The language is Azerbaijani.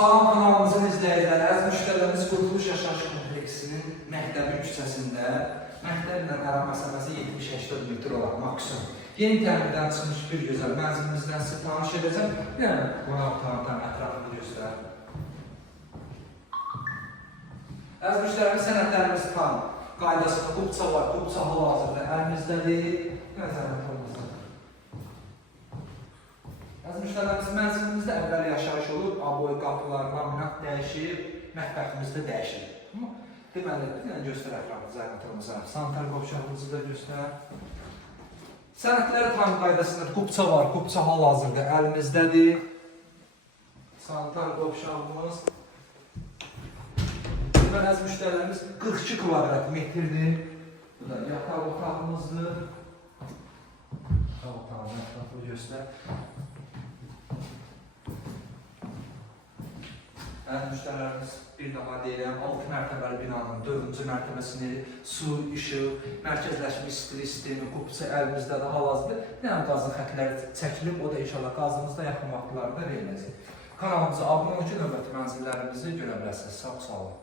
Salam kanalımızın izləyiciləri, əziz müştərilərimiz Qurtuluş Yaşayış Kompleksinin məktəbi küçəsində məktəblə ara məsafəsi 70-80 metr olan maksimum yeni təmirdən çıxmış bir gözəl mənzilimizdən sizə tanış edəcəm. Yəni, qonaq otağından ətrafını göstər. Əziz müştərilərimiz, sənədlərimiz tam qaydasında qubça var, qubça hal-hazırda əlimizdədir. Nəzarət olmasıdır. Əziz müştərilərimiz, mənzilimizdə əvvəl yaşayış olub, aboy qapılar, laminat dəyişir, mətbəximizdə dəyişir. Deməli, bir dənə göstər ətrafı zəhmət olmasa. Sanitar qovşağımızı da göstər. Sənədləri tam qaydasında qubça var, qubça hal-hazırda əlimizdədir. Sanitar qovşağımız. Deməli, əziz müştərilərimiz 42 kvadrat metrdir. Bu da yataq otağımızdır. Yataq otağını ətrafı göstər. Əziz müştərilərimiz, bir daha deyirəm, 6 mərtəbəli binanın 4-cü mərtəbəsini su, işıq, mərkəzləşmiş istilik sistemi, qubça əlimizdə hal-hazırda. Yəni qazın xətləri çəkilib, o da inşallah qazımızda yaxın vaxtlarda veriləcək. Kanalımıza abunə olun ki, növbəti mənzillərimizi görə bilərsiniz. Sağ olun.